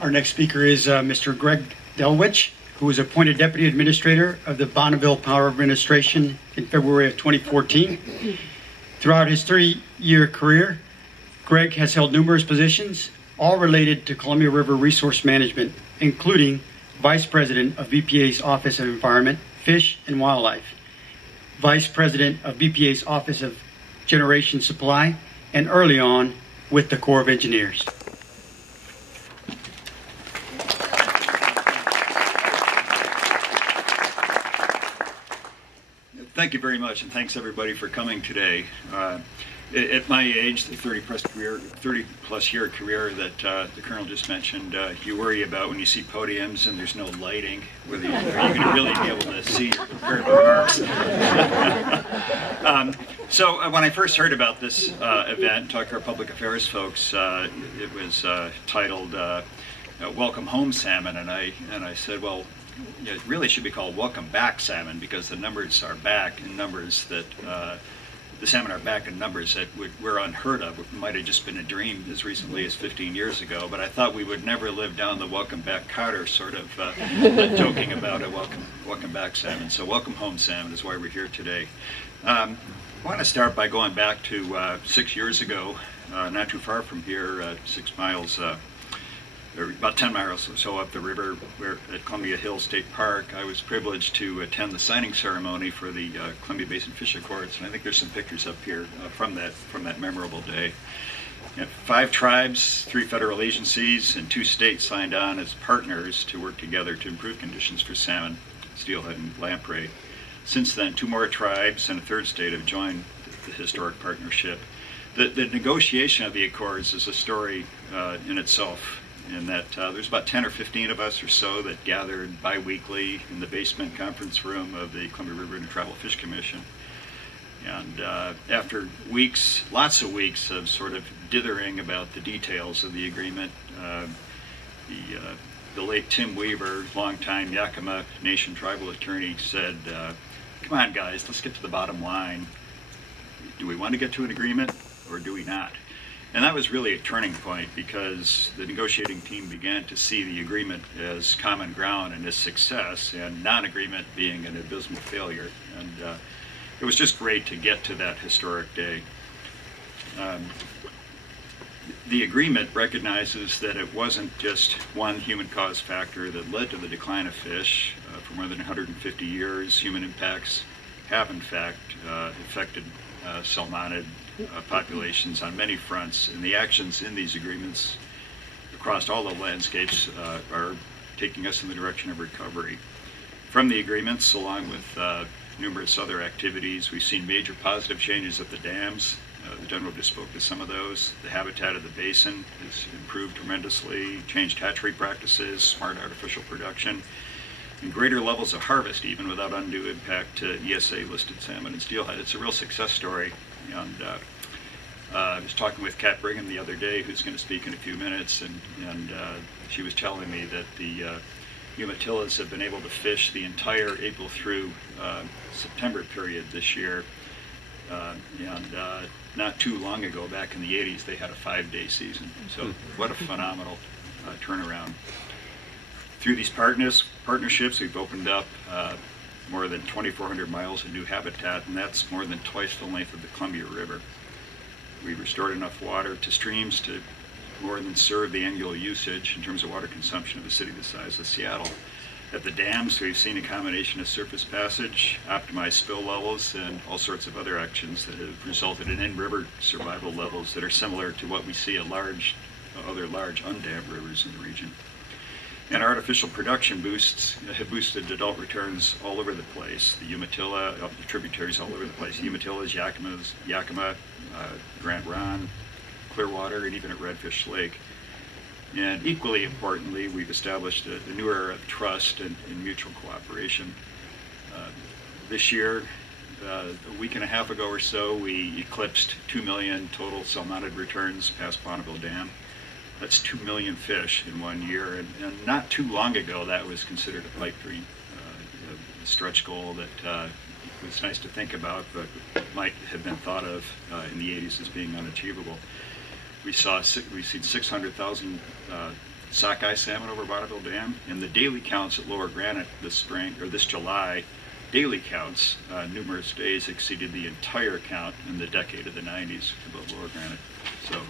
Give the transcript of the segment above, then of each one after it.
Our next speaker is Mr. Greg Delwich, who was appointed Deputy Administrator of the Bonneville Power Administration in February of 2014. Throughout his 30-year career, Greg has held numerous positions, all related to Columbia River Resource Management, including Vice President of BPA's Office of Environment, Fish and Wildlife, Vice President of BPA's Office of Generation Supply, and early on with the Corps of Engineers. Thank you very much, and thanks everybody for coming today. At my age, the 30-plus year career that the Colonel just mentioned, you worry about when you see podiums and there's no lighting, whether you're going to really be able to see your prepared remarks. So when I first heard about this event, talk to our public affairs folks, it was titled Welcome Home Salmon, and I said, well, it really should be called Welcome Back Salmon, because the numbers are back in numbers that the salmon are back in numbers that were unheard of. It might have just been a dream as recently as 15 years ago, but I thought we would never live down the Welcome Back Carter sort of joking about a welcome back salmon. So Welcome Home Salmon is why we're here today. I want to start by going back to 6 years ago, not too far from here, 6 miles, or about 10 miles or so up the river, where at Columbia Hills State Park. I was privileged to attend the signing ceremony for the Columbia Basin Fish Accords, and I think there's some pictures up here from that memorable day. 5 tribes, 3 federal agencies, and 2 states signed on as partners to work together to improve conditions for salmon, steelhead, and lamprey. Since then, 2 more tribes and a 3rd state have joined the historic partnership. The negotiation of the Accords is a story in itself, in that there's about 10 or 15 of us or so that gathered bi-weekly in the basement conference room of the Columbia River and Tribal Fish Commission. And after weeks, lots of weeks of sort of dithering about the details of the agreement, the late Tim Weaver, longtime Yakima Nation tribal attorney, said, come on guys, let's get to the bottom line. Do we want to get to an agreement or do we not? And that was really a turning point, because the negotiating team began to see the agreement as common ground and as success, and non-agreement being an abysmal failure. And it was just great to get to that historic day. The agreement recognizes that it wasn't just one human cause factor that led to the decline of fish. For more than 150 years, human impacts have in fact affected salmonid populations on many fronts, and the actions in these agreements across all the landscapes are taking us in the direction of recovery. From the agreements, along with numerous other activities, we've seen major positive changes at the dams. The General just spoke to some of those. The habitat of the basin has improved tremendously, changed hatchery practices, smart artificial production, and greater levels of harvest, even without undue impact to ESA-listed salmon and steelhead. It's a real success story. And I was talking with Kat Brigham the other day, who's going to speak in a few minutes, and she was telling me that the Umatillas have been able to fish the entire April through September period this year. And not too long ago, back in the 80s, they had a 5-day season. So what a phenomenal turnaround. Through these partnerships, we've opened up more than 2,400 miles of new habitat, and that's more than twice the length of the Columbia River. We've restored enough water to streams to more than serve the annual usage in terms of water consumption of a city the size of Seattle. At the dams, we've seen a combination of surface passage, optimized spill levels, and all sorts of other actions that have resulted in in-river survival levels that are similar to what we see at other large undammed rivers in the region. And artificial production boosts have boosted adult returns all over the place. The Umatilla, the tributaries all over the place. The Umatillas, Yakima, Grand Ronde, Clearwater, and even at Redfish Lake. And equally importantly, we've established a new era of trust and mutual cooperation. This year, a week and a half ago or so, we eclipsed 2 million total salmonid returns past Bonneville Dam. That's 2 million fish in 1 year, and not too long ago that was considered a pipe dream, a stretch goal that was nice to think about, but might have been thought of in the 80s as being unachievable. We've seen 600,000 sockeye salmon over Bonneville Dam, and the daily counts at Lower Granite this spring, or this July, daily counts, numerous days exceeded the entire count in the decade of the 90s above Lower Granite. So,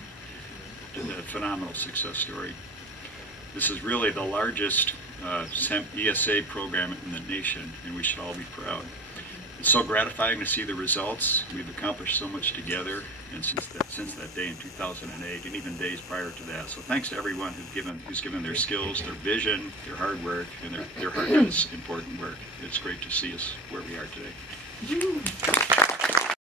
a phenomenal success story. This is really the largest ESA program in the nation, and we should all be proud. It's so gratifying to see the results. We've accomplished so much together, and since that day in 2008, and even days prior to that. So thanks to everyone who's given their skills, their vision, their hard work, and their heart in this important work. It's great to see us where we are today.